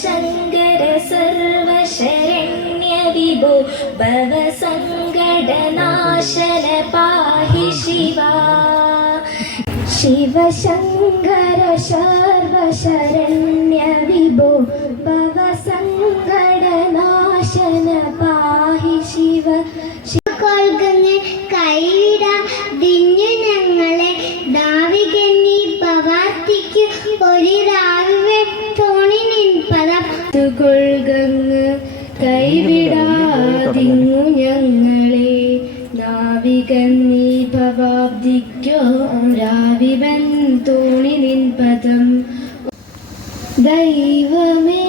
ശങ്കര സർവശരണ്യ വിഭോ ഭവ സങ്കടനാശന പാഹി ശിവ. ശിവശങ്കര സർവശരണ്യ വിഭോ ഭവ സങ്കടനാശന പാഹി ശിവ. കൈവിടാതിഞ്ഞു ഞങ്ങളെ ദാവികന്നി പവാർത്തിക്കു ഒരു രാവിലെ തോണി നിൻപദം കൊൾകങ്ങ് കൈവിടാതിങ്ങു ഞങ്ങളെ നാവികൻ നീ ഭവാബ്ദിക്കോ രാവിവൻ തോണി നിൻപദം. ദൈവമേ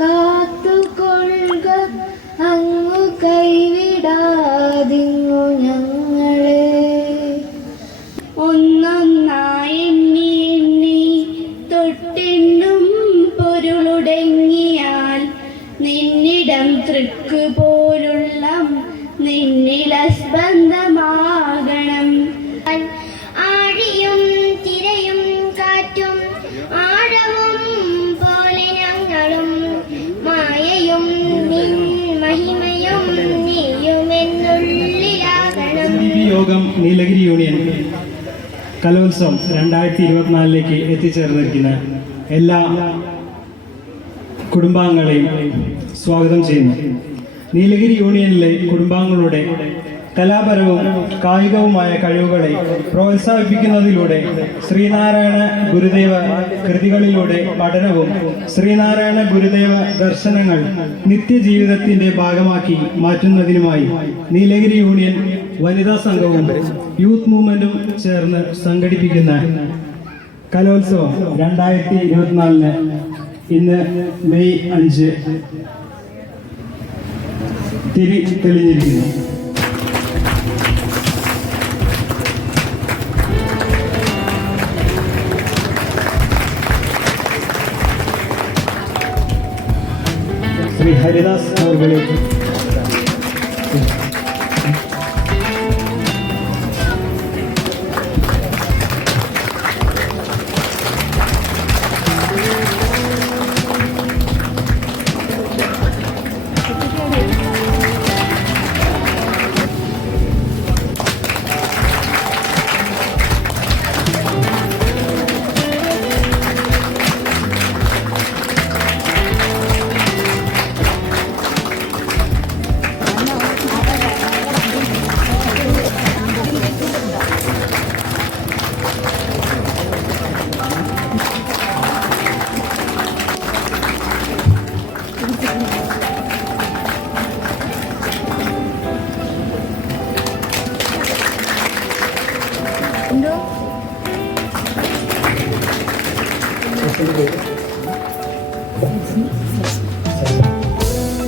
കാത്തുകൊള്ളുക അങ്ങു കൈവിടാതിങ്ങു ഞങ്ങളെ. ഒന്നൊന്നായി എണ്ണി എണ്ണി തൊട്ടെണ്ണും പൊരുളുടങ്ങിയാൽ നിന്നിടം തൃക്ക് പോലുള്ള നിന്നിലസ്ബന്ധമാകണം. ആഴിയും തിരയും കാറ്റും ആഴവും പോലെ ഞങ്ങളും മായയും നിൻ മഹിമയും നീയുമെന്നുള്ളിലാകണം. യോഗം നീലഗിരി യൂണിയൻ കലോത്സവം 2024 എത്തിച്ചേർന്നിരിക്കുന്ന എല്ലാ കുടുംബാംഗങ്ങളെയും സ്വാഗതം ചെയ്യുന്നു. നീലഗിരി യൂണിയനിലെ കുടുംബാംഗങ്ങളുടെ കലാപരവും കായികവുമായ കഴിവുകളെ പ്രോത്സാഹിപ്പിക്കുന്നതിലൂടെ ശ്രീനാരായണ ഗുരുദേവ കൃതികളിലൂടെ പഠനവും ശ്രീനാരായണ ഗുരുദേവ ദർശനങ്ങൾ നിത്യജീവിതത്തിന്റെ ഭാഗമാക്കി മാറ്റുന്നതിനുമായി നീലഗിരി യൂണിയൻ വനിതാ സംഘവും യൂത്ത് മൂവ്മെന്റും ചേർന്ന് സംഘടിപ്പിക്കുന്ന കലോത്സവം 2024 ഇന്ന് മെയ് 5 തെളിഞ്ഞിരിക്കുന്നു. ശ്രീ ഹരിദാസ് അവരുടെ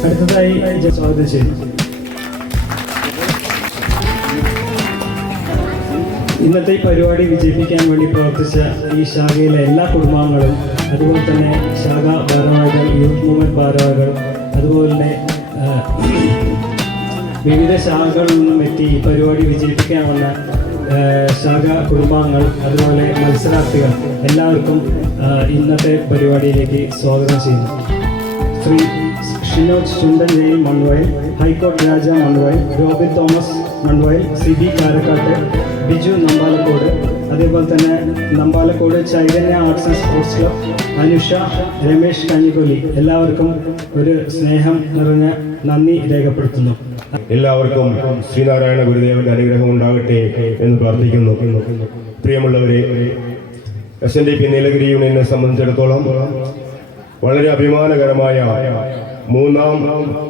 അടുത്തതായി സ്വാഗതം ചെയ്തു. ഇന്നത്തെ പരിപാടി വിജയിപ്പിക്കാൻ വേണ്ടി പ്രവർത്തിച്ച ഈ ശാഖയിലെ എല്ലാ കുടുംബാംഗങ്ങളും, അതുപോലെ തന്നെ ശാഖാ ഭാരവാഹികൾ, യൂത്ത് മൂവ്മെന്റ് ഭാരവാഹികൾ, അതുപോലെ വിവിധ ശാഖകളിൽ നിന്നും എത്തി ഈ പരിപാടി വിജയിപ്പിക്കാൻ വന്ന ശാഖ കുടുംബാംഗങ്ങൾ, അതുപോലെ മത്സരാർത്ഥികൾ എല്ലാവർക്കും ഇന്നത്തെ പരിപാടിയിലേക്ക് സ്വാഗതം ചെയ്യുന്നു. ശ്രീ ഷിനോജ് ചുണ്ടൻജയിൽ Manvayal, high court Raja Manvayal, Robin Thomas Manvayal, Sibi Karakkad, Biju Nambalakkod, അതേപോലെ തന്നെ Nambalakkod Chaitanya arts and sports club, Anusha, Ramesh Kanhikolli, എല്ലാവർക്കും ഒരു സ്നേഹം നിറഞ്ഞ നന്ദി രേഖപ്പെടുത്തുന്നു. എല്ലാവർക്കും ശ്രീനാരായണ ഗുരുദേവന്റെ അനുഗ്രഹം ഉണ്ടാകട്ടെ എന്ന് പ്രാർത്ഥിക്കുന്നു. പ്രിയമുള്ളവരെ, SNDP നീലഗിരി യൂണിയനെ സംബന്ധിച്ചിടത്തോളം വളരെ അഭിമാനകരമായ 3ാം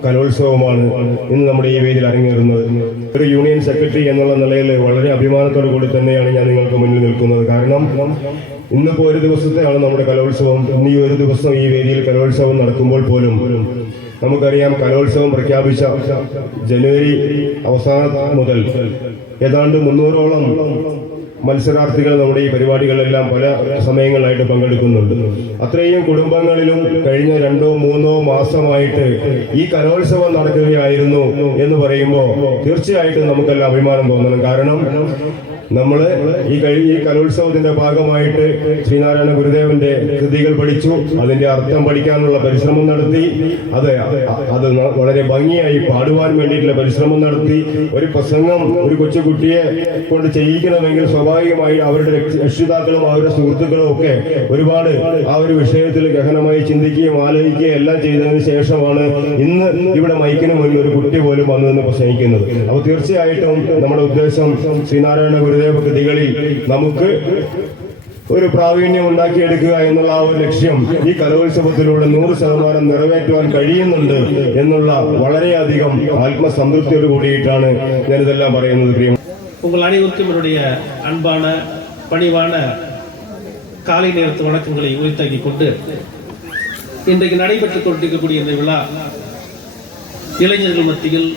കലോത്സവമാണ് ഇന്ന് നമ്മുടെ ഈ വേദിയിൽ അരങ്ങേറുന്നത്. ഒരു യൂണിയൻ സെക്രട്ടറി എന്നുള്ള നിലയിൽ വളരെ അഭിമാനത്തോടു കൂടി തന്നെയാണ് ഞാൻ നിങ്ങൾക്ക് മുന്നിൽ നിൽക്കുന്നത്. കാരണം ഇന്നിപ്പോൾ ഒരു ദിവസത്തെയാണ് നമ്മുടെ കലോത്സവം. ഇന്ന് ഈ ഒരു ദിവസം ഈ വേദിയിൽ കലോത്സവം നടക്കുമ്പോൾ പോലും നമുക്കറിയാം, കലോത്സവം പ്രഖ്യാപിച്ച ജനുവരി അവസാനം മുതൽ ഏതാണ്ട് 300ഓളം മത്സരാർത്ഥികൾ നമ്മുടെ ഈ പരിപാടികളെല്ലാം പല സമയങ്ങളായിട്ട് പങ്കെടുക്കുന്നുണ്ട്. അത്രയും കുടുംബങ്ങളിലും കഴിഞ്ഞ 2-3 മാസമായിട്ട് ഈ കലോത്സവം നടക്കുകയായിരുന്നു എന്ന് പറയുമ്പോൾ തീർച്ചയായിട്ടും നമുക്കെല്ലാം അഭിമാനം തോന്നണം. കാരണം നമ്മൾ ഈ കലോത്സവത്തിന്റെ ഭാഗമായിട്ട് ശ്രീനാരായണ ഗുരുദേവന്റെ കൃതികൾ പഠിച്ചു, അതിന്റെ അർത്ഥം പഠിക്കാനുള്ള പരിശ്രമം നടത്തി, അത് വളരെ ഭംഗിയായി പാടുവാൻ വേണ്ടിയിട്ടുള്ള പരിശ്രമം നടത്തി. ഒരു പ്രസംഗം ഒരു കൊച്ചുകുട്ടിയെ കൊണ്ട് ചെയ്യിക്കണമെങ്കിൽ സ്വാഭാവികമായി അവരുടെ രക്ഷിതാക്കളും അവരുടെ സുഹൃത്തുക്കളും ഒക്കെ ഒരുപാട് ആ ഒരു വിഷയത്തിൽ ഗഹനമായി ചിന്തിക്കുകയും ആലോചിക്കുകയും എല്ലാം ചെയ്തതിന് ശേഷമാണ് ഇന്ന് ഇവിടെ മൈക്കിന് മുന്നിൽ ഒരു കുട്ടി പോലും വന്നതെന്ന് പ്രസംഗിക്കുന്നത്. അപ്പോൾ തീർച്ചയായിട്ടും നമ്മുടെ ഉദ്ദേശം ശ്രീനാരായണ ഗുരുദേവ കൃതികളിൽ നമുക്ക് ഒരു പ്രാവീണ്യം ഉണ്ടാക്കിയെടുക്കുക എന്നുള്ള ആ ഒരു ലക്ഷ്യം ഈ കലോത്സവത്തിലൂടെ 100% നിറവേറ്റുവാൻ കഴിയുന്നുണ്ട് എന്നുള്ള വളരെയധികം ആത്മസംതൃപ്തിയോട് കൂടിയിട്ടാണ് ഞാനിതെല്ലാം പറയുന്നത്. പ്രിയം உங்கள் அனைவருக்கும் என்னுடைய அன்பான பணிவான காலை நேரத்து வணக்கங்களை உரித்தாக்கிக் கொண்டு இன்றைக்கு நடைபெற்றுக் கொண்டிருக்கக்கூடிய இந்த விழா இளைஞர்கள் மத்தியில்,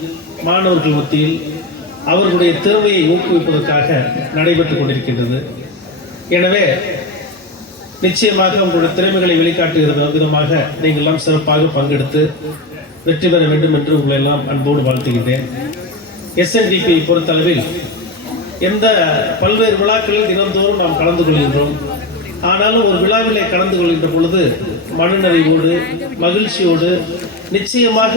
மாணவர்கள் மத்தியில் அவர்களுடைய திறமையை ஊக்குவிப்பதற்காக நடைபெற்றுக் கொண்டிருக்கின்றது. எனவே நிச்சயமாக உங்களுடைய திறமைகளை வெளிக்காட்டுகிற விதமாக நீங்கள் எல்லாம் சிறப்பாக பங்கெடுத்து வெற்றி பெற வேண்டும் என்று உங்களை எல்லாம் அன்போடு வாழ்த்துகின்றேன். SNDP பொறுத்தளவில் எந்த பல்வேறு விழாக்களில் தினந்தோறும் நாம் கலந்து கொள்கின்றோம். ஆனாலும் ஒரு விழாவிலே கலந்து கொள்கின்ற பொழுது மனநிறைவோடு மகிழ்ச்சியோடு நிச்சயமாக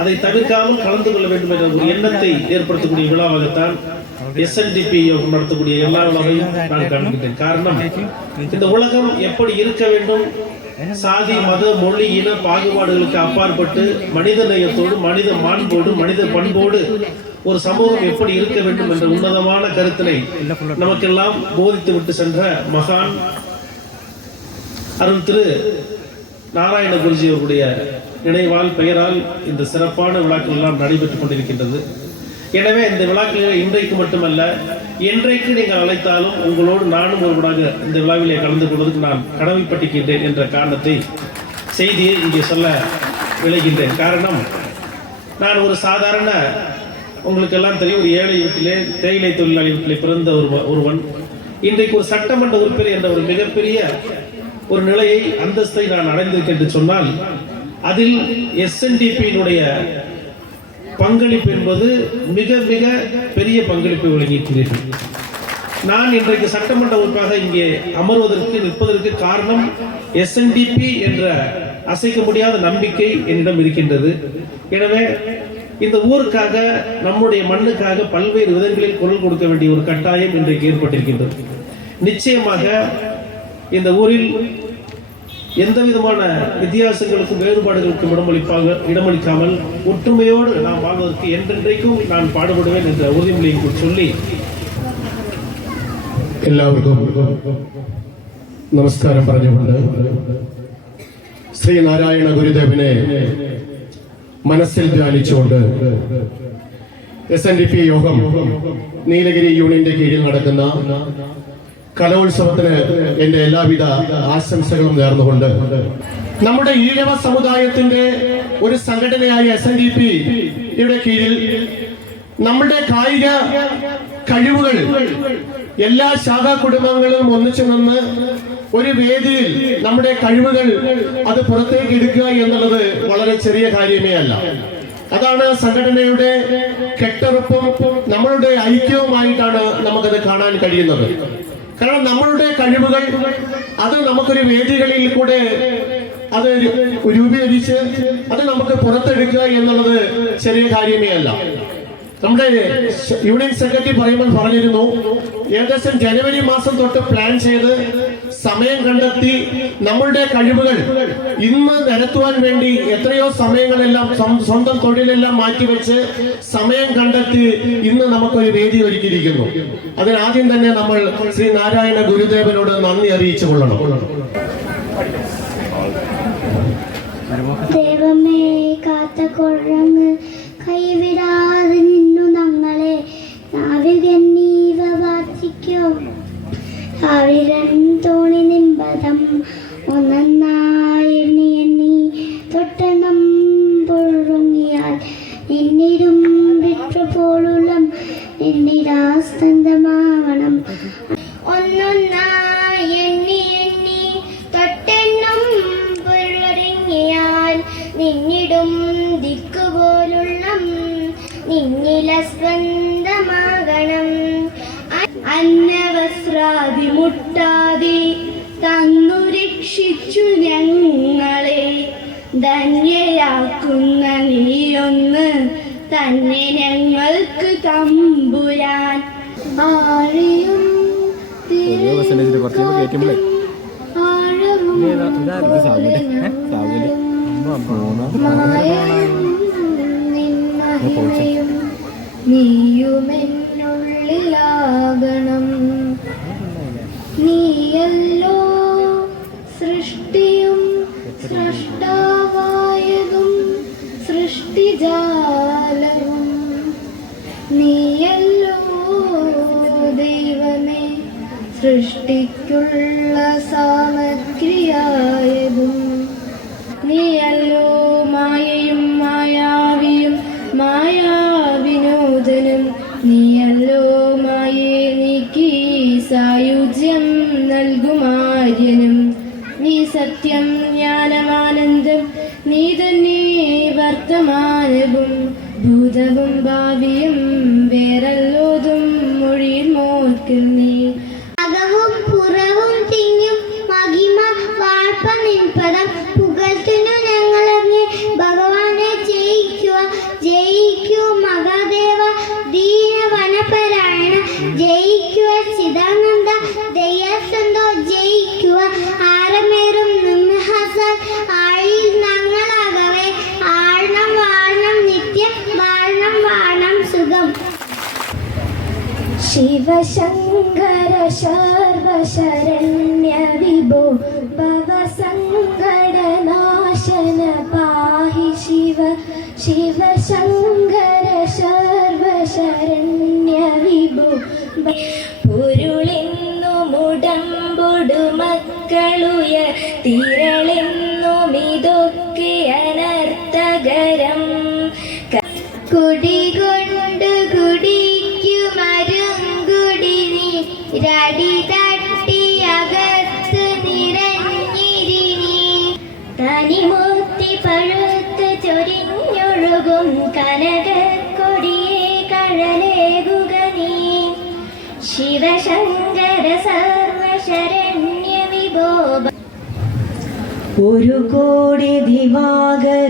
அதை தவிர்க்காமல் கலந்து கொள்ள வேண்டும் என்ற ஒரு எண்ணத்தை ஏற்படுத்தக்கூடிய விழாவாகத்தான் SNDP நடத்தக்கூடிய எல்லா விழாவையும் நான் காண்பிக்கிறேன். காரணம், இந்த உலகம் எப்படி இருக்க வேண்டும், சாதி மத மொழி இன பாகுபாடுகளுக்கு அப்பாற்பட்டு மனித நேயத்தோடு மனித மாண்போடு மனித பண்போடு ஒரு சமூகம் எப்படி இருக்க வேண்டும் என்ற உன்னதமான கருத்தினை நமக்கெல்லாம் போதித்து விட்டு சென்ற மகான் அருள் திரு நாராயண குருஜி அவருடைய நினைவால் பெயரால் இந்த சிறப்பான விழாக்கள் எல்லாம் நடைபெற்றுக் கொண்டிருக்கின்றது. எனவே இந்த விழாக்களில் இன்றைக்கு மட்டுமல்ல, என்றைக்கு நீங்கள் அழைத்தாலும் உங்களோடு நானும் ஒருவராக இந்த விழாவிலே கலந்து கொள்வதற்கு நான் கடமைப்பட்டிருக்கின்றேன் என்ற காரணத்தை செய்தியை இங்கே சொல்ல விளைகின்றேன். காரணம், நான் ஒரு சாதாரண, உங்களுக்கு எல்லாம் தெரியும், ஒரு ஏழை வீட்டிலே தேயிலை தொழிலாளி வீட்டிலே பிறந்த ஒருவன் இன்றைக்கு ஒரு சட்டமன்ற உறுப்பினர் என்ற ஒரு மிகப்பெரிய ஒரு நிலையை, அந்தஸ்தை நான் அடைந்திருக்கேன் என்று சொன்னால் அதில் SNDP-யினுடைய பங்களிப்பு என்பது மிக மிக பெரிய பங்களிப்பை வழங்கியிருக்கிறீர்கள். நான் இன்றைக்கு சட்டமன்ற உறுப்பாக இங்கே அமர்வதற்கு நிற்பதற்கு காரணம் SNDP என்ற அசைக்க முடியாத நம்பிக்கை என்னிடம் இருக்கின்றது. எனவே இந்த ஊருக்காக, நம்முடைய மண்ணுக்காக பல்வேறு விதங்களில் குரல் கொடுக்க வேண்டிய ஒரு கட்டாயம் இன்றைக்கு ஏற்பட்டிருக்கின்றது. நிச்சயமாக இந்த ஊரில் எந்த விதமான வித்தியாசங்களுக்கும் வேறுபாடுகளுக்கும் இடமளிக்காமல் ஒற்றுமையோடு நாம் வாழ்வதற்கு என்றென்றைக்கும் நான் பாடுபடுவேன் என்ற உறுதிமொழியை சொல்லி എല്ലാവർക്കും നമസ്കാരം പറഞ്ഞുകൊണ്ട് ശ്രീനാരായണ ഗുരുദേവനെ മനസ്സിൽ ധ്യാനിച്ചുകൊണ്ട് SNDP യോഗം നീലഗിരി യൂണിയന്റെ കീഴിൽ നടക്കുന്ന കലോത്സവത്തിന് എന്റെ എല്ലാവിധ ആശംസകളും നേർന്നുകൊണ്ട് നമ്മുടെ ഈഴവ സമുദായത്തിന്റെ ഒരു സംഘടനയായ SNDP-യുടെ കീഴിൽ നമ്മുടെ കായിക കഴിവുകൾ എല്ലാ ശാഖാ കുടുംബങ്ങളും ഒന്നിച്ചു നിന്ന് ഒരു വേദിയിൽ നമ്മുടെ കഴിവുകൾ അത് പുറത്തേക്ക് എടുക്കുക എന്നുള്ളത് വളരെ ചെറിയ കാര്യമേ അല്ല. അതാണ് സംഘടനയുടെ കെട്ടുറപ്പും നമ്മളുടെ ഐക്യവുമായിട്ടാണ് നമുക്കത് കാണാൻ കഴിയുന്നത്. കാരണം നമ്മളുടെ കഴിവുകൾ അത് നമുക്കൊരു വേദികളിൽ കൂടെ അത് രൂപീകരിച്ച് അത് നമുക്ക് പുറത്തെടുക്കുക എന്നുള്ളത് ചെറിയ കാര്യമേ അല്ല. നമ്മുടെ യൂണിയൻ സെക്രട്ടറി പറഞ്ഞിരുന്നു, ഏകദേശം ജനുവരി മാസം തൊട്ട് പ്ലാൻ ചെയ്ത് സമയം കണ്ടെത്തി നമ്മളുടെ കഴിവുകൾ ഇന്ന് നിരത്തുവാൻ വേണ്ടി എത്രയോ സമയങ്ങളെല്ലാം സ്വന്തം തൊഴിലെല്ലാം മാറ്റിവെച്ച് സമയം കണ്ടെത്തി ഇന്ന് നമുക്കൊരു വേദി ഒരുക്കിയിരിക്കുന്നു. അതിനാദ്യം തന്നെ നമ്മൾ ശ്രീ നാരായണ ഗുരുദേവനോട് നന്ദി അറിയിച്ചു കൊള്ളണം. ദൈവമേ കാത്ത കൊഴങ്ങ് കൈവിടാതെ നിന്നു ഞങ്ങളെ നാവികന്നീവ വാർത്തിക്കോ ആവിരൻ തോണി നിമ്പതം ഒന്നായി എണ്ണി എണ്ണി തൊട്ടണം പൊഴുങ്ങിയാൽ നിന്നിടും വിട്ടുപോളുളം നിന്നിടാസ്തന്തമാവണം നിന്നിടും ദിക്കുപോലുള്ള നിന്നില സ്വന്തമാകണം. അന്നവസ്രാദി മുട്ടാതെ തന്നു രക്ഷിച്ചു ഞങ്ങളെ ധന്യരാക്കുന്ന നീയൊന്ന് തന്നെ ഞങ്ങൾക്ക് തമ്പുരാൻ. ആഴിയും നീയുമെന്നുള്ളിലാകണം. നീയല്ലോ സൃഷ്ടിയും സൃഷ്ടാവായതും സൃഷ്ടിജാലവും. നീയല്ലോ ദൈവമേ സൃഷ്ടിക്കുള്ള സാമഗ്രിയായതും. നീയല്ലോ മായയും മായാവിയും മായാവിനോദനും. നീയല്ലോ മായയെ നീക്കി സായുജ്യം നൽകുമാര്യനും. നീ സത്യം ജ്ഞാനമാനന്ദം, നീ തന്നെ വർത്തമാനവും ഭൂതവും ഭാവിയും വേറല്ലോതും മൊഴിയിൽ മോർക്കിൽ നീ. അകവും പുറവും തിങ്ങും മഹിമ വാഴ്പ നിൻപദം പുകഴ്ത്തുന്നു ഞങ്ങളറിഞ്ഞ്. ഭഗവാനെ ജയിക്കുക ജയിക്കൂ മഹാദേവ ദീനവനപരായണ. ജയിക്കുക ചിദാനന്ദ ദയാസന്തോ. ജയിക്കുക ആരമേറും നിംഹാസൻ. ആഴിയിൽ ഞങ്ങളാകവേ ആഴണം വാഴണം നിത്യം വാഴണം വാഴണം സുഖം. ശിവശങ്കര ശർവശരണ്യ വിഭോ ഭവസങ്കടനാശന പാഹി ശിവ. ശിവശങ്കര ശർവശരണ്യ വിഭോ. പൊരുളെന്നു മുടമ്പൊടു മക്കളുയ തിരളെന്നുമിതൊക്കെ അനർത്ഥകരം. കുടികൊണ്ട് കുടിക്കുമരുങ്കുടിനി രടി തട്ടി അകത്ത് നിറഞ്ഞിരിനി. തനിമൂർത്തി പഴുത്ത് ചൊരിഞ്ഞൊഴുകും കനകക്കൊടിയെ കഴലേകുക നീ. ശിവശങ്കര സർവശരണ്യ വിഭോ. ഒരു കോടി ദിവാകരൊത്തുയരും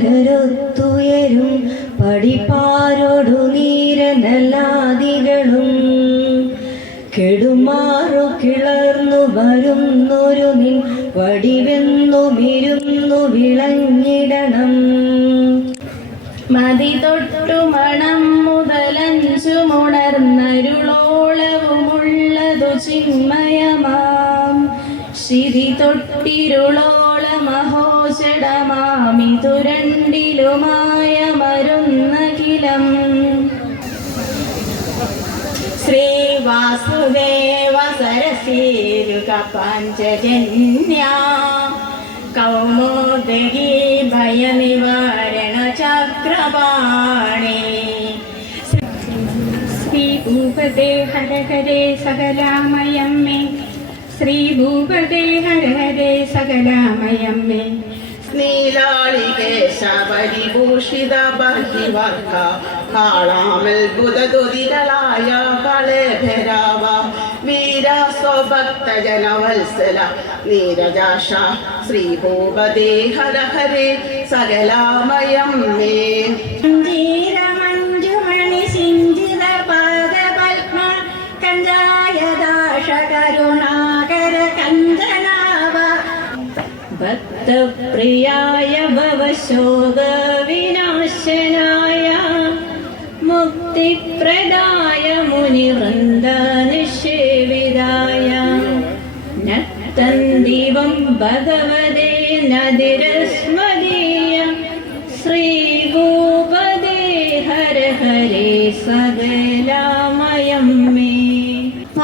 പടിപ്പാരോടു നീരനല്ലാദികളും കെടുമാറു കിളർന്നു വരുന്നൊരു നിൻ വടിവെന്നുമിരുന്നു വിളഞ്ഞിടണം. മതി തൊട്ടു മണം മുതലഞ്ചുമുണർന്നരുളോളവുമുള്ളതു ചിന്മയമാം. ശിരി തൊട്ടിരുളോളമഹോഷടമാമിതു രണ്ടിലുമായ മരുന്നഖിലം. ശ്രീ വാസുദേവ സരസീരുക പാഞ്ചജന്യ കൗമോദഗീ ഭയനിവാരണ ചക്രപാണി. ശ്രീ ഭൂപദേ ഹര ഹരേ സകലാമയമ്മേ. ശ്രീ ഭൂപദേ ഹര ഹരേ സകലാമയമ്മേ. നീലാളികേശപരിഭൂഷിത ബഹിവർഗ കാളാമത്ഭുതതുതികളായ കളേഭരാവ വീര സ്വഭക്തജനവത്സല നീരജാഷ ശ്രീഭൂപദേ ഹര ഹരേ സകലാമയമ്മേ. മഞ്ജുമണി സിഞ്ചിത പാദപത്മ കഞ്ചായദാശ കരുണാകര കഞ്ചനാവ. ഭക്തപ്രിയായ ഭവശോക വിനാശനായ മുക്തിപ്രദായ മുനിവൃന്ദ നിഷേവിതായ നത്തന്ദിവം ഭഗവതേ നദിരസ്മദീയ. ശ്രീഭൂപദേ ഹര ഹരേ സകലാമയമ്മേ.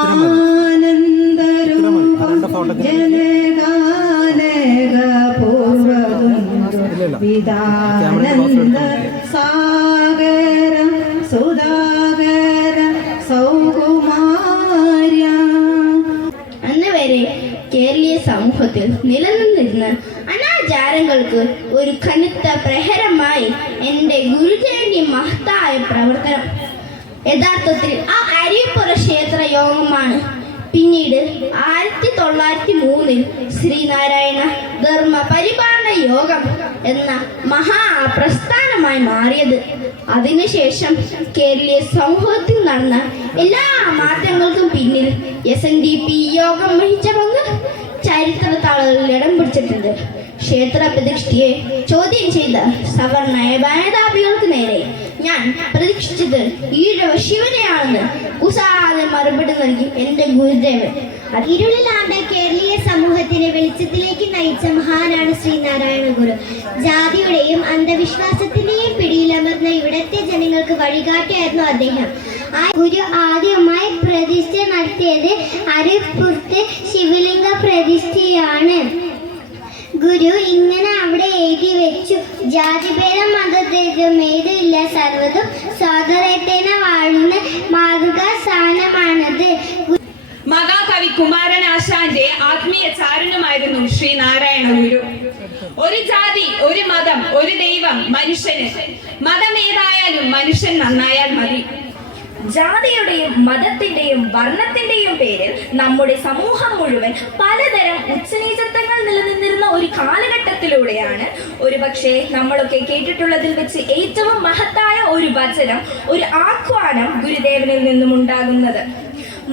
ആനന്ദരൂപം വിദാനന്ദ സാഗര സുധാകര സൗകുമാര്യ. അന്ന് വരെ കേരളീയ സമൂഹത്തിൽ നിലനിന്നിരുന്ന അനാചാരങ്ങൾക്ക് ചിന്തകൾക്ക് ഒരു കനത്ത പ്രഹരമായി എൻ്റെ ഗുരുദേവന്റെ മഹത്തായ പ്രവർത്തനം. യഥാർത്ഥത്തിൽ ആ അരിപ്പുറ ക്ഷേത്ര യോഗമാണ് പിന്നീട് 1903 ശ്രീനാരായണ ധർമ്മ പരിപാലന യോഗം എന്ന മഹാപ്രസ്ഥാനമായി മാറിയത്. അതിനുശേഷം കേരളീയ സമൂഹത്തിൽ നടന്ന എല്ലാ മാറ്റങ്ങൾക്കും പിന്നിൽ SNDP യോഗം വഹിച്ച പങ്ക് ചരിത്ര താളുകളിൽ ഇടം പിടിച്ചിട്ടുണ്ട്. ക്ഷേത്ര പ്രതിഷ്ഠയെ ചോദ്യം ചെയ്ത സവർണ മേധാവികൾക്ക് നേരെ ഞാൻ പ്രതീക്ഷിച്ചത് ഈഴവ ശിവനെയാണെന്ന് കുസാതെ മറുപടി നൽകി എൻ്റെ ഗുരുദേവൻ. ഇരുളിലാണ്ട് കേരളീയ സമൂഹത്തിനെ വെളിച്ചത്തിലേക്ക് നയിച്ച മഹാനാണ് ശ്രീനാരായണ ഗുരു. ജാതിയുടെയും അന്ധവിശ്വാസത്തിന്റെയും പിടിയിലമർന്ന ഇവിടത്തെ ജനങ്ങൾക്ക് വഴികാട്ടിയായിരുന്നു അദ്ദേഹം. ആ ഗുരു ആദ്യമായി പ്രതിഷ്ഠ നടത്തിയത് അരിപ്പുറത്ത് ശിവലിംഗ പ്രതിഷ്ഠയാണ്. ഗുരു ഇങ്ങനെ അവിടെ എഴുതി വെച്ചു: ജാതിഭേദം മതഭേദമേതില്ല, സർവ്വതും സോദരത്തേന വാഴുന്ന മാതൃകാ സ്ഥാനമാണത്. മഹാകവി കുമാരനാശാന്റെ ആത്മീയ ചാരണമായിരുന്നു ശ്രീനാരായണ ഗുരു. ഒരു ജാതി, ഒരു മതം, ഒരു ദൈവം മനുഷ്യന്. മതമേതായാലും മനുഷ്യൻ നന്നായാൽ മതി. ജാതിയുടെയും മതത്തിന്റെയും വർണ്ണത്തിന്റെയും പേരിൽ നമ്മുടെ സമൂഹം മുഴുവൻ പലതരം ഉച്ചനീചത്വങ്ങൾ നിലനിന്നിരുന്ന ഒരു കാലഘട്ടത്തിലൂടെയാണ് ഒരുപക്ഷെ നമ്മളൊക്കെ കേട്ടിട്ടുള്ളതിൽ വെച്ച് ഏറ്റവും മഹത്തായ ഒരു വചനം, ഒരു ആഹ്വാനം ഗുരുദേവനിൽ നിന്നും ഉണ്ടാകുന്നത്.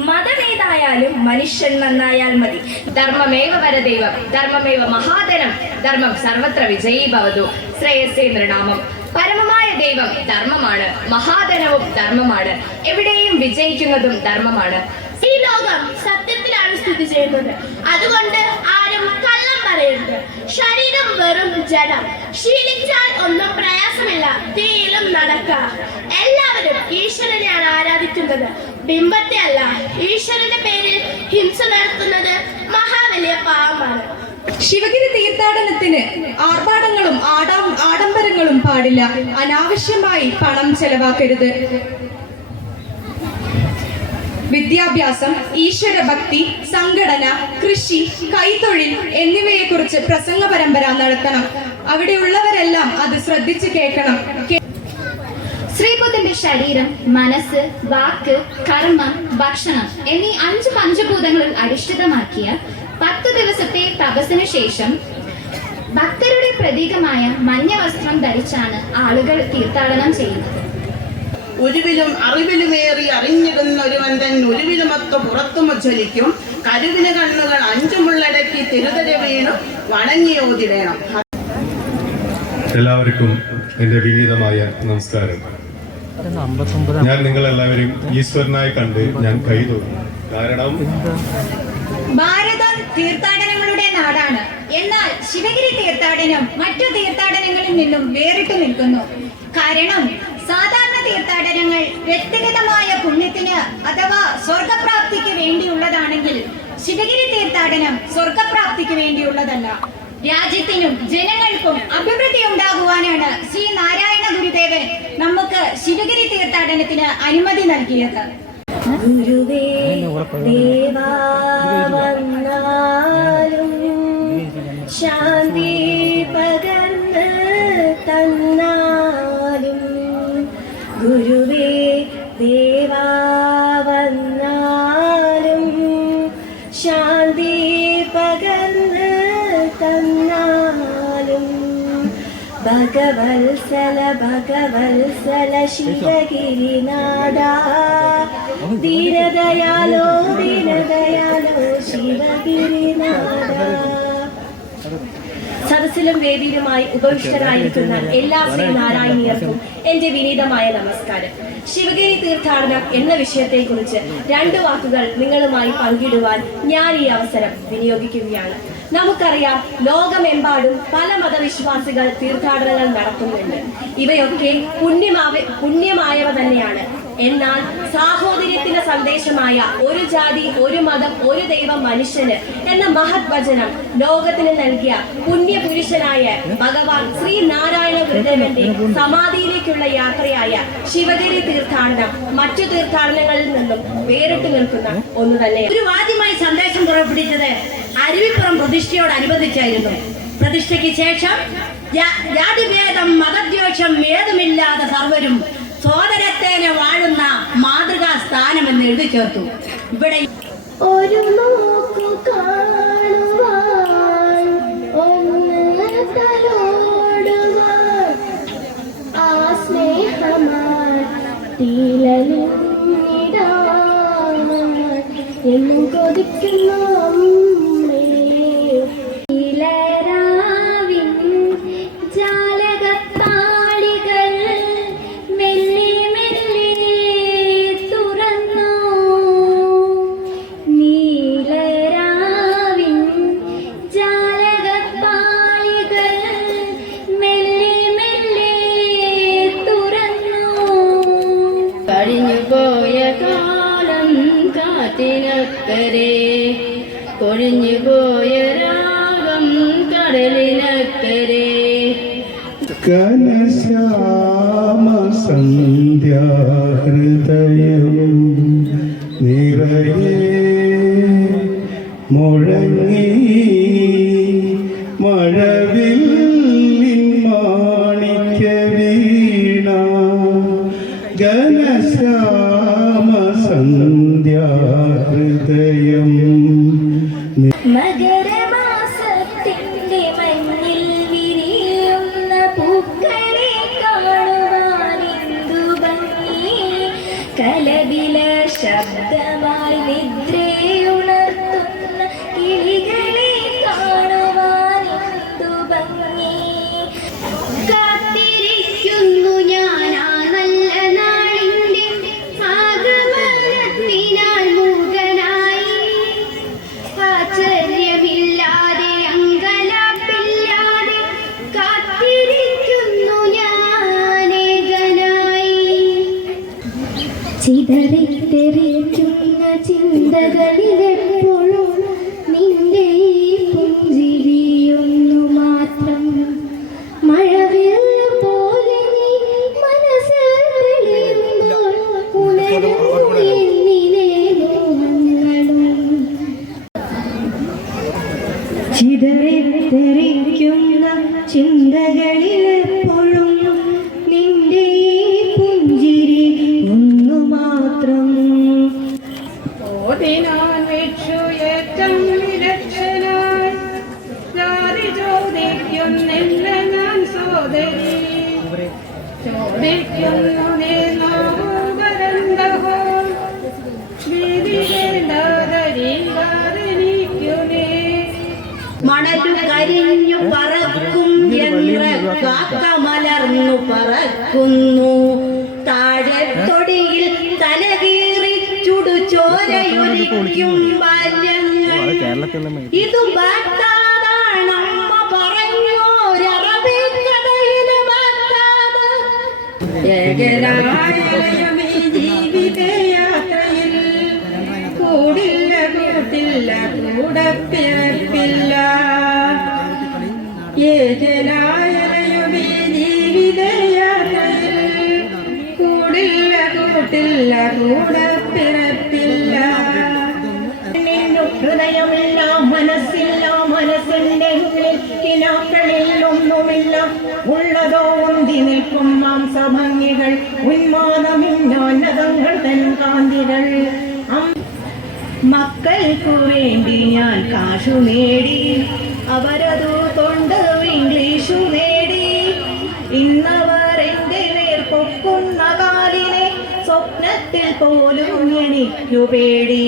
മതമേതായാലും മനുഷ്യൻ നന്നായാൽ മതി. ധർമ്മമേവ പരദൈവം, ധർമ്മമേവ മഹാധനം, ധർമ്മം സർവത്ര വിജയീ ഭവതു, ശ്രേയസേന്ദ്രനാമം. പരമമായ ദൈവം ധർമ്മമാണ്, മഹാധനവും ധർമ്മമാണ്, എവിടെയും വിജയിക്കുന്നതും ധർമ്മമാണ്. ഈ ലോകം സത്യത്തിലാണ് സ്ഥിതി ചെയ്യുന്നത്. അതുകൊണ്ട് ആരും കള്ളം പറയരുത്. ശരീരം വെറും ജഡം. ശീലിച്ചാൽ ഒന്നും പ്രയാസമില്ല, തീയിലും നടക്കാം. എല്ലാവരും ഈശ്വരനെയാണ് ആരാധിക്കുന്നത്, ബിംബത്തെ അല്ല. ഈശ്വരന്റെ പേരിൽ ഹിംസ നടത്തുന്നത് മഹാവലിയ പാവമാണ്. ശിവഗിരി തീർത്ഥാടനത്തിന് ആർഭാടങ്ങളും ആഡംബരങ്ങളും പാടില്ല. അനാവശ്യമായി പണം ചെലവാക്കരുത്. വിദ്യാഭ്യാസം, ഈശ്വരഭക്തി, സംഘടന, കൃഷി, കൈത്തൊഴിൽ എന്നിവയെക്കുറിച്ച് പ്രസംഗ പരമ്പര നടത്തണം. അവിടെയുള്ളവരെല്ലാം അത് ശ്രദ്ധിച്ച് കേൾക്കണം. ശ്രീബുദ്ധന്റെ ശരീരം, മനസ്സ്, വാക്ക്, കർമ്മം, ഭക്ഷണം എന്നീ 5 പഞ്ചഭൂതങ്ങളിൽ അധിഷ്ഠിതമാക്കിയ 10 ദിവസത്തെ തപസ്സിനു ശേഷം ഭക്തരുടെ പ്രതീകമായ മഞ്ഞ വസ്ത്രം ധരിച്ചാണ് ആളുകൾ തീർത്ഥാടനം ചെയ്യുന്നത്. ഉരുവിലും അറിവിലുമേറി അറിഞ്ഞിടുന്ന ഒരുവൻ തൻ ഉരുവിലുമൊത്ത് പുറത്തും ജ്വലിക്കും. കരുവിന് കണ്ണുകൾ 5 മുള്ളടക്കി തിരുതര വീണു വണങ്ങിയോതിടണം. എല്ലാവർക്കും എൻ്റെ വിനീതമായ നമസ്കാരം. ഞാൻ നിങ്ങളെല്ലാവരും ഈശ്വരനായി കണ്ട് ഞാൻ കൈതൊഴുന്നു. കാരണം ഭാരതം തീർത്ഥാടനങ്ങളുടെ നാടാണ്. എന്നാൽ ശിവഗിരി തീർത്ഥാടനം മറ്റു തീർത്ഥാടനങ്ങളിൽ നിന്നും വേറിട്ട് നിൽക്കുന്നു. കാരണം സാധാരണ തീർത്ഥാടനങ്ങൾ വ്യക്തിഗതമായ പുണ്യത്തിന് അഥവാ സ്വർഗപ്രാപ്തിക്ക് വേണ്ടിയുള്ളതാണെങ്കിൽ ശിവഗിരി തീർത്ഥാടനം സ്വർഗപ്രാപ്തിക്ക് വേണ്ടിയുള്ളതല്ല. രാജ്യത്തിനും ജനങ്ങൾക്കും അഭിവൃദ്ധി ഉണ്ടാകുവാനാണ് ശ്രീ നാരായണ ഗുരുദേവൻ നമുക്ക് ശിവഗിരി തീർത്ഥാടനത്തിന് അനുമതി നൽകിയത്. ഗുരുവേ ദേവാ വന്നാലും ശാന്തി പകർന്ന് തന്നാലും, ഗുരുവേ ദേവാ വന്നാലും ശാന്തി പകർന്ന് തന്നാലും, ഭഗവത്സല ഭഗവത്സല ശിവഗിരിനാഥ, ദീനദയാലോ ദീനദയാലോ ശിവഗിരിനാഥ. സദസ്സിലും വേദിയിലുമായി ഉപവിഷ്ടരായിരിക്കുന്ന എല്ലാ ശ്രീനാരായണീയർക്കും എന്റെ വിനീതമായ നമസ്കാരം. ശിവഗിരി തീർത്ഥാടനം എന്ന വിഷയത്തെക്കുറിച്ച് 2 വാക്കുകൾ നിങ്ങളുമായി പങ്കിടുവാൻ ഞാൻ ഈ അവസരം വിനിയോഗിക്കുകയാണ്. നമുക്കറിയാം, ലോകമെമ്പാടും പല മതവിശ്വാസികൾ തീർത്ഥാടനങ്ങൾ നടത്തുന്നുണ്ട്. ഇവയൊക്കെ പുണ്യമായവ തന്നെയാണ്. എന്നാൽ സാഹോദര്യത്തിന്റെ സന്ദേശമായ ഒരു ജാതി, ഒരു മതം, ഒരു ദൈവം മനുഷ്യന് എന്ന മഹത് വചനം ലോകത്തിന് നൽകിയ പുണ്യപുരുഷനായ ഭഗവാൻ ശ്രീ നാരായണ ഗുരുദേവന്റെ സമാധിയിലേക്കുള്ള യാത്രയായ ശിവഗിരി തീർത്ഥാടനം മറ്റു തീർത്ഥാടനങ്ങളിൽ നിന്നും വേറിട്ട് നിൽക്കുന്ന ഒന്ന് തന്നെ. ഒരു ആദ്യമായി സന്ദേശം പുറപ്പെടുവിച്ചത് അരുവിപ്പുറം പ്രതിഷ്ഠയോടനുബന്ധിച്ചായിരുന്നു. പ്രതിഷ്ഠയ്ക്ക് ശേഷം ജാതിഭേദം മതദ്വേഷം ഏതുമില്ലാതെ സർവരും സോദരത്തേനെ വാഴുന്ന മാതൃകാ സ്ഥാനമെന്ന് എഴുതി ചേർത്തു. ഇവിടെ ഒരു നോക്കു കാണുവാൻ ഒന്ന് തലോടുവാൻ ആ സ്നേഹമാട്ടിയിടാൻ എന്നും കൊതിക്കുന്നു അമ്മേ. ഇലരാവിൻ ജാലകത്താളികൾ മെല്ലെ മെല്ലെ തുറന്നു. നീലരാവിൻ ജാലകത്താളികൾ മെല്ലെ മെല്ലെ തുറന്നു. കഴിഞ്ഞുപോയ കാലം കാറ്റിനക്കരെ, കൊഴിഞ്ഞുപോയ രാഗം കടലിനക്കരെ. ഘനശ്യാമ സന്ധ്യാഹൃദയം നിറയെ മുഴങ്ങി മഴവില്ലിൻ മാണിക്യ വീണ. ഘനശ്യാമ സന്ധ്യാഹൃദയം മകരമാസത്തിന്റെ മഞ്ഞിൽ വിരിയുന്ന പൂക്കളെ കാണുവാനെന്തു ഭംഗി. കലപില ശബ്ദമായി നിദ്രയുണർത്തുന്ന കിളികളെ കാണുവാനെന്തു ഭംഗി. കാത്തിരിക്കുന്നു ഞാൻ ആ നല്ല നാളിന്റെ ആഗമനത്തിനാൽ മൂകനായി. ആശ്ചര്യമില്ലാതെ അങ്കലാപ്പില്ലാതെ കാത്തിരിക്കുന്നു ഞാനേകനായി. ചിതറിത്തെറിക്കുന്ന ചിന്തകളിലെപ്പോഴും നിന്റെ ഈ പുഞ്ചിരിയൊന്നു മാത്രം. മഴവില്ല് പോലെ നീ മനസ്സിൽ തെളിയുമ്പോൾ ഉണരുന്നു എന്നിലെ മോഹങ്ങളും. ചിതറിത്തെറിക്കുന്ന ചിന്തകളിലെപ്പോഴും നിന്റെ ഈ പുഞ്ചിരി ഒന്നു മാത്രം. ഓതിനാൻ വിക്ഷുയേറ്റം വിലക്ഷനായി ജാതി ചോദിക്കുന്നില്ല ഞാൻ സോദരി. ചോദിക്കുന്നു നീ നോവരണ്ടഹോ വിധിക്കേണ്ടതരീകാതെനിക്കുനേ. മണലു കരിഞ്ഞു പറക്കും എன்ற കാക്ക മലർന്നു പറക്കുന്നു. താഴെ തൊടിയിൽ തലകീറി ചുടു ചോരയൊലിക്കും ബാല്യങ്ങൾ. ഇതു ബാഗ്ദാദാണമ്മ പറഞ്ഞോരറബിക്കഥയിലെ ബാഗ്ദാദ്. ഏകനായ ജീവിതയാത്രയിൽ കൂടില്ല കൂട്ടില്ല കൂടപ്പിറപ്പില്ല. ഏകനായലയുമീ ജീവിതയാത്രയിൽ കൂടില്ല കൂട്ടില്ല കൂടപ്പിറപ്പില്ല. നിന്നു ഹൃദയമില്ല മനസ്സില്ല, മനസ്സിന്റെ ഉള്ളിൽ കിനാക്കളിൽ ഒന്നുമില്ല. ഉള്ളതോ ഉന്തി നിൽക്കും മാംസഭംഗികൾ, ഉന്മാദമിന്നോന്നതങ്ങൾ തൻ കാന്തികൾ. മക്കൾക്കു വേണ്ടി ഞാൻ കാശു നേടി, അവരതു കൊണ്ട് ഇംഗ്ലീഷു നേടി. ഇന്നവർ എന്റെ നേർ പൊക്കുന്ന കാലിനെ സ്വപ്നത്തിൽ പോലും എനിക്കു പേടി.